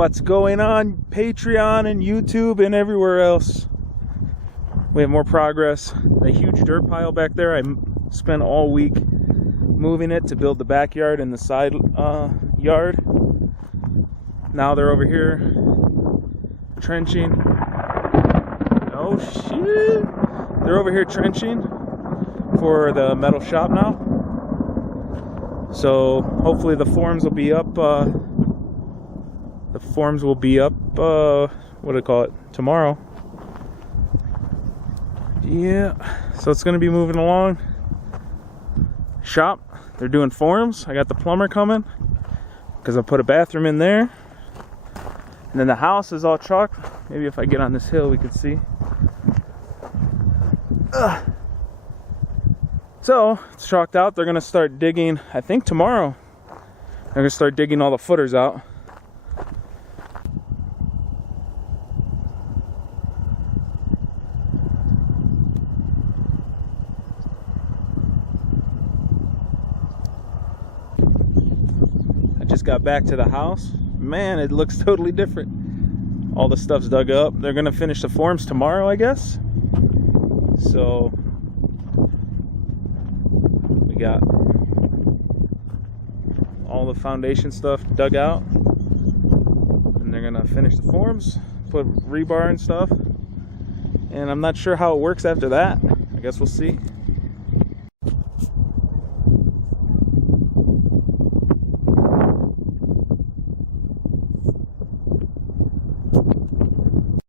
what's going on Patreon and YouTube and everywhere else. We have more progress. A huge dirt pile back there. I spent all week moving it to build the backyard and the side yard. Now they're over here trenching. Oh shit! They're over here trenching for the metal shop now. So hopefully the forms will be up. What do they call it? Tomorrow. Yeah. So it's gonna be moving along. Shop. They're doing forms. I got the plumber coming because I put a bathroom in there. And then the house is all chalk. Maybe if I get on this hill we could see. So it's chalked out. They're gonna start digging, I think tomorrow. They're gonna start digging all the footers out. I just got back to the house. Man, it looks totally different. All the stuff's dug up. They're gonna finish the forms tomorrow, I guess. So we got all the foundation stuff dug out, and they're gonna finish the forms, put rebar and stuff, and I'm not sure how it works after that. I guess we'll see.